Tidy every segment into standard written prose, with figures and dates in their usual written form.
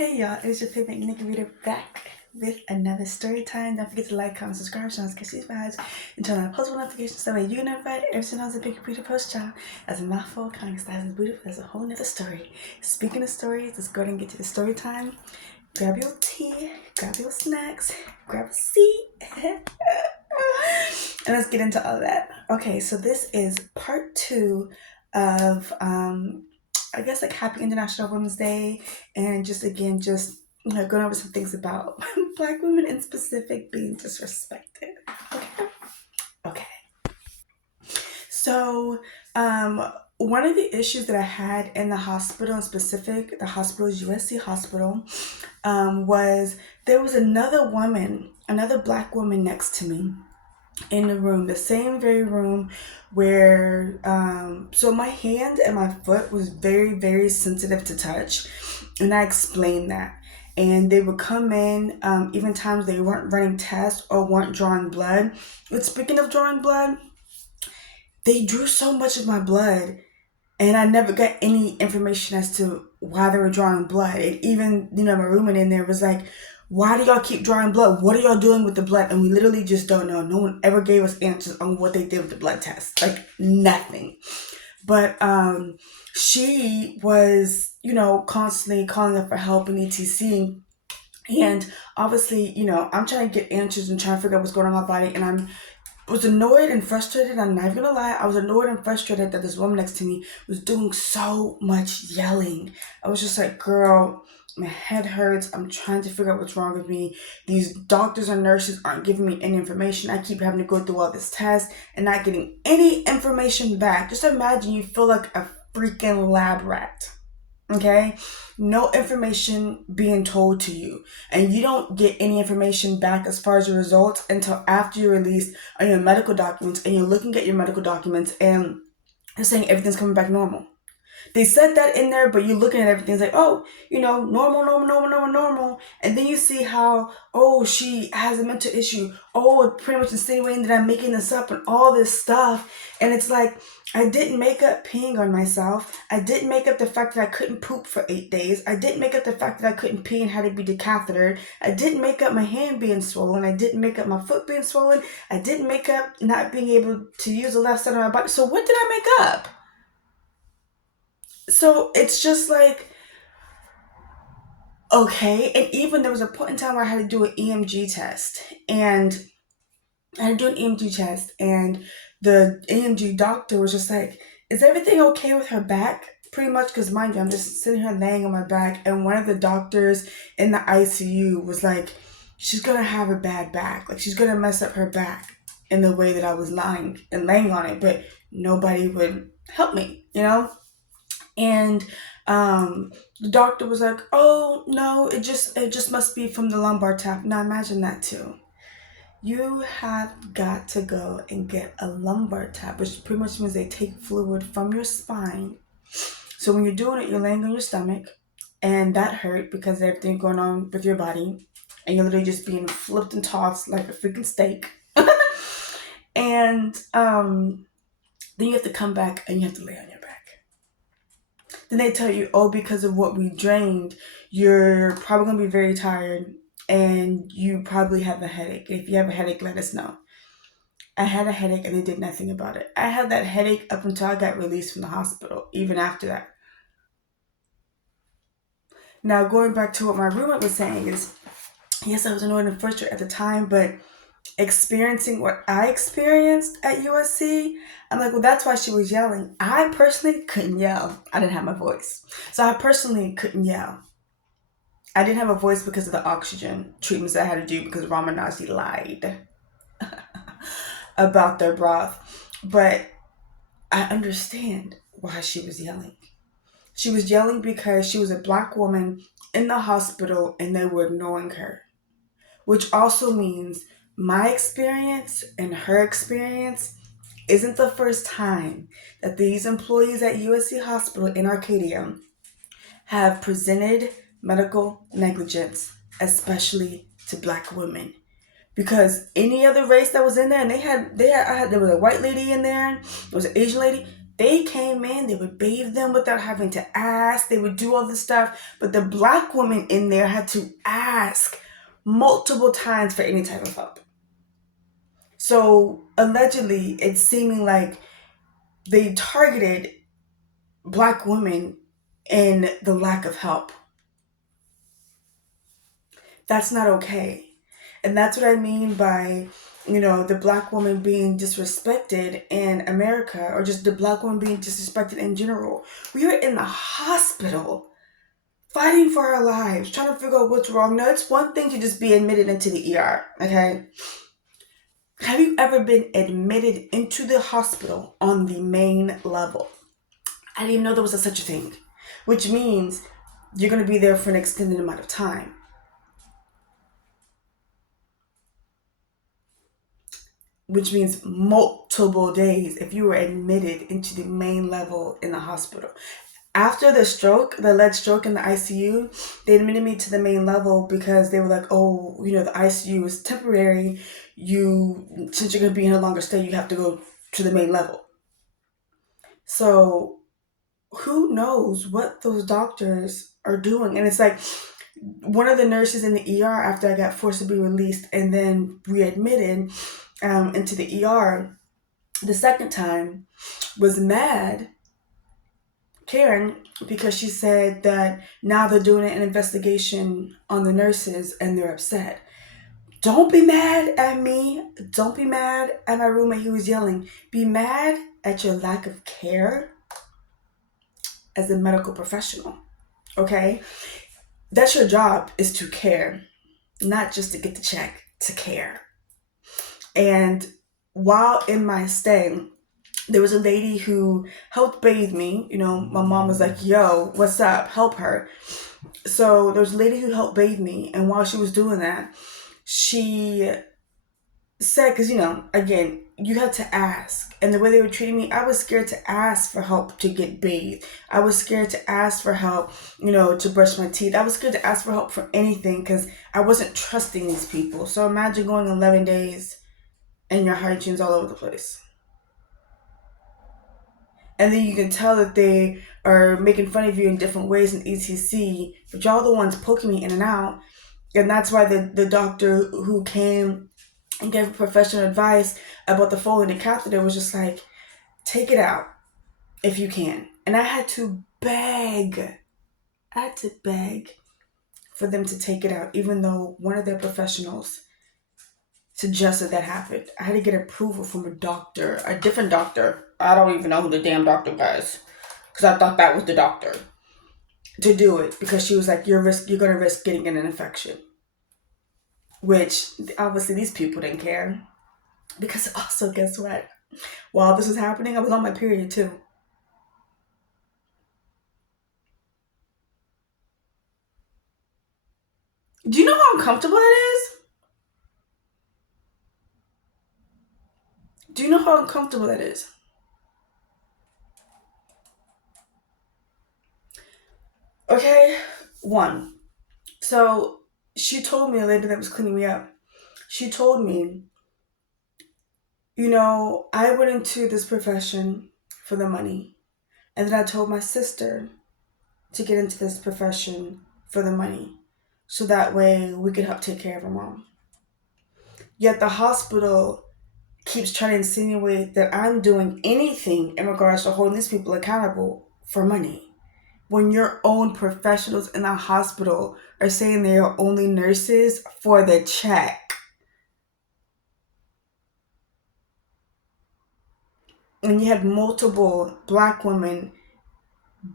Hey y'all, it's your favorite Nikki Reader back with another story time. Don't forget to like, comment, subscribe, channel, catch these vibes, and turn on post notifications so that way you get notified every time there's a big Reader post, y'all. That's a mouthful, kind of styles and beautiful. That's a whole nother story. Speaking of stories, let's go ahead and get to the story time. Grab your tea, grab your snacks, grab a seat, and let's get into all that. Okay, so this is part 2 of I guess like Happy International Women's Day, and just again, just going over some things about Black women in specific being disrespected. Okay. Okay. So, one of the issues that I had in the hospital, in specific, the hospital's USC hospital, was there was another woman, another Black woman next to me in the room, the same very room where so my hand and my foot was very, very sensitive to touch, and I explained that. And they would come in, even times they weren't running tests or weren't drawing blood. But speaking of drawing blood, they drew so much of my blood, and I never got any information as to why they were drawing blood. And even, my roommate in there was like, why do y'all keep drawing blood? What are y'all doing with the blood? And we literally just don't know. No one ever gave us answers on what they did with the blood test. Like, nothing. But she was, constantly calling up for help in ETC. And obviously, I'm trying to get answers and trying to figure out what's going on in my body. And I was annoyed and frustrated. I'm not even gonna lie. I was annoyed and frustrated that this woman next to me was doing so much yelling. I was just like, girl, my head hurts. I'm trying to figure out what's wrong with me. These doctors and nurses aren't giving me any information. I keep having to go through all this test and not getting any information back. Just imagine you feel like a freaking lab rat. Okay? No information being told to you. And you don't get any information back as far as your results until after you're released on your medical documents, and you're looking at your medical documents and they're saying everything's coming back normal. They said that in there, but you're looking at everything, it's like, oh, normal. And then you see how, oh, she has a mental issue. Oh, it pretty much insinuating that I'm making this up and all this stuff. And it's like, I didn't make up peeing on myself. I didn't make up the fact that I couldn't poop for 8 days. I didn't make up the fact that I couldn't pee and had to be decathetered. I didn't make up my hand being swollen. I didn't make up my foot being swollen. I didn't make up not being able to use the left side of my body. So what did I make up? So it's just like, okay. And even there was a point in time where I had to do an EMG test, and and the EMG doctor was just like, is everything okay with her back? Pretty much, because mind you, I'm just sitting here laying on my back, and one of the doctors in the ICU was like, she's gonna have a bad back. Like, she's gonna mess up her back in the way that I was lying and laying on it, but nobody would help me, And the doctor was like, oh no, it just must be from the lumbar tap. Now imagine that too. You have got to go and get a lumbar tap, which pretty much means they take fluid from your spine. So when you're doing it, you're laying on your stomach, and that hurt because everything going on with your body, and you're literally just being flipped and tossed like a freaking steak. And then you have to come back and you have to lay on your back. Then they tell you, oh, because of what we drained, you're probably going to be very tired and you probably have a headache. If you have a headache, let us know. I had a headache and they did nothing about it. I had that headache up until I got released from the hospital, even after that. Now, going back to what my roommate was saying is, yes, I was annoyed and frustrated at the time, but experiencing what I experienced at USC, I'm like, well, that's why she was yelling. I personally couldn't yell. I didn't have my voice. So I personally couldn't yell. I didn't have a voice because of the oxygen treatments I had to do because Ramanazi lied about their broth. But I understand why she was yelling. She was yelling because she was a Black woman in the hospital and they were ignoring her. Which also means my experience and her experience isn't the first time that these employees at USC Hospital in Arcadia have presented medical negligence, especially to Black women. Because any other race that was in there, and there was a white lady in there was an Asian lady, They came in, they would bathe them without having to ask. They would do all this stuff. But the black woman in there had to ask multiple times for any type of help. So allegedly, it's seeming like they targeted black women in the lack of help. That's not okay. And that's what I mean by, the black woman being disrespected in America, or just the black woman being disrespected in general. We are in the hospital fighting for our lives, trying to figure out what's wrong. Now, it's one thing to just be admitted into the ER, okay? Have you ever been admitted into the hospital on the main level? I didn't even know there was such a thing, which means you're going to be there for an extended amount of time. Which means multiple days if you were admitted into the main level in the hospital. After the stroke, the lead stroke in the ICU, they admitted me to the main level because they were like, oh, the ICU is temporary. Since you're going to be in a longer stay, you have to go to the main level. So who knows what those doctors are doing? And it's like one of the nurses in the ER, after I got forced to be released and then readmitted into the ER the second time, was mad, Karen, because she said that now they're doing an investigation on the nurses and they're upset. Don't be mad at me. Don't be mad at my roommate who was yelling. Be mad at your lack of care as a medical professional. Okay? That's your job, is to care, not just to get the check, to care. And while in my stay, there was a lady who helped bathe me. My mom was like, yo, what's up? Help her. So there was a lady who helped bathe me. And while she was doing that, she said, because, again, you had to ask. And the way they were treating me, I was scared to ask for help to get bathed. I was scared to ask for help, to brush my teeth. I was scared to ask for help for anything because I wasn't trusting these people. So imagine going 11 days and your hygiene's all over the place. And then you can tell that they are making fun of you in different ways in ETC, but y'all the ones poking me in and out. And that's why the doctor who came and gave professional advice about the folding catheter was just like, take it out if you can. And I had to beg for them to take it out, even though one of their professionals suggested that happened. I had to get approval from a different doctor. I don't even know who the damn doctor was, because I thought that was the doctor, to do it, because she was like, you're going to risk getting an infection. Which, obviously, these people didn't care. Because also, guess what? While this was happening, I was on my period, too. Do you know how uncomfortable that is? Do you know how uncomfortable that is? Okay, one. So, she told me, a lady that was cleaning me up, she told me, I went into this profession for the money. And then I told my sister to get into this profession for the money. So that way we could help take care of her mom. Yet the hospital keeps trying to insinuate that I'm doing anything in regards to holding these people accountable for money. When your own professionals in the hospital are saying they are only nurses for the check. And you had multiple black women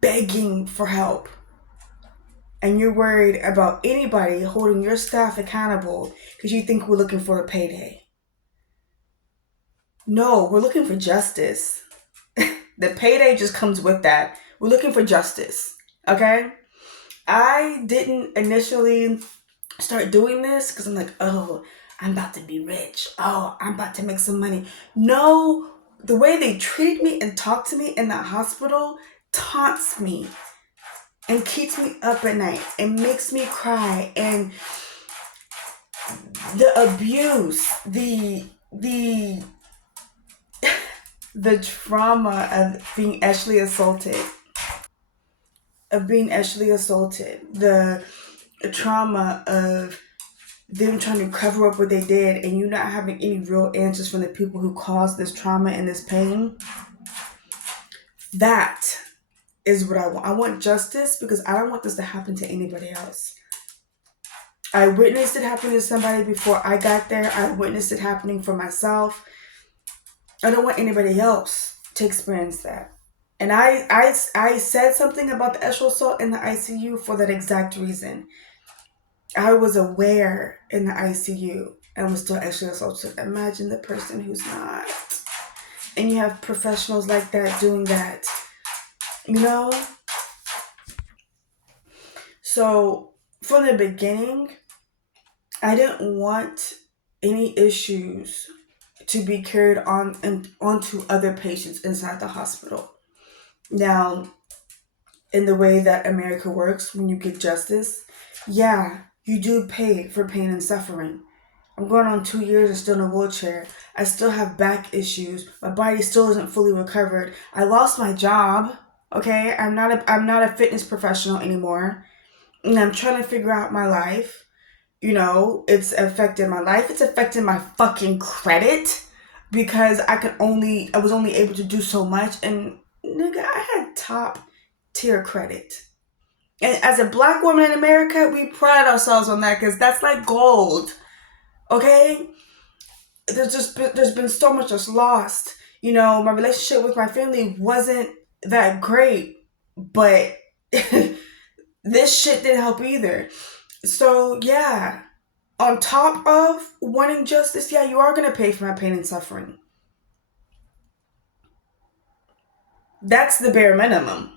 begging for help. And you're worried about anybody holding your staff accountable because you think we're looking for a payday. No, we're looking for justice. The payday just comes with that. We're looking for justice. Okay? I didn't initially start doing this because I'm like, oh, I'm about to be rich. Oh, I'm about to make some money. No, the way they treat me and talk to me in that hospital taunts me and keeps me up at night and makes me cry. And the abuse, the The trauma of being actually assaulted, the trauma of them trying to cover up what they did and you not having any real answers from the people who caused this trauma and this pain. That is what I want. I want justice because I don't want this to happen to anybody else. I witnessed it happening to somebody before I got there. I witnessed it happening for myself. I don't want anybody else to experience that. And I said something about the sexual assault in the ICU for that exact reason. I was aware in the ICU and was still sexually assaulted. Imagine the person who's not. And you have professionals like that doing that. You know? So from the beginning, I didn't want any issues to be carried on and onto other patients inside the hospital. Now, in the way that America works, when you get justice, yeah, you do pay for pain and suffering. I'm going on 2 years and still in a wheelchair. I still have back issues. My body still isn't fully recovered. I lost my job. Okay, I'm not a fitness professional anymore, and I'm trying to figure out my life. You know, it's affected my life. It's affected my fucking credit because I was only able to do so much. And nigga, I had top tier credit. And as a black woman in America, we pride ourselves on that because that's like gold. Okay? There's been so much that's lost. You know, my relationship with my family wasn't that great, but this shit didn't help either. So yeah, on top of wanting justice, yeah, you are going to pay for my pain and suffering. That's the bare minimum.